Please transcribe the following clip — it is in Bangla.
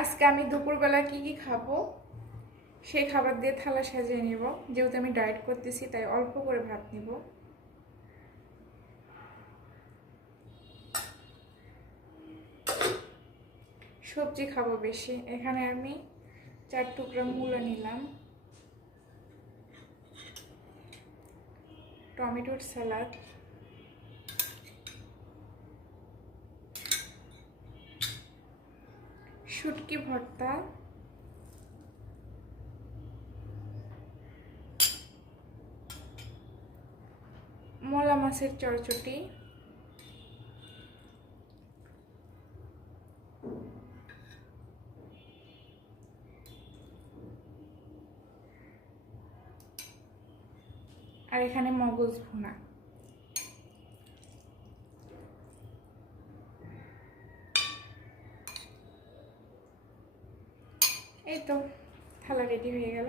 আজকে আমি দুপুরবেলা কি কি খাবো সেই খাবার দিয়ে থালা সাজিয়ে নিব। যেহেতু আমি ডায়েট করতেছি তাই অল্প করে ভাত নিব। সবজি খাবো বেশি। এখানে আমি 4 টুকরা মূলো নিলাম, টমেটোর সালাদ, শুটকি ভর্তা, মলা মাছের চড়চড়ি, আর এখানে মগজ ভুনা। এই তো থালা রেডি হয়ে গেল।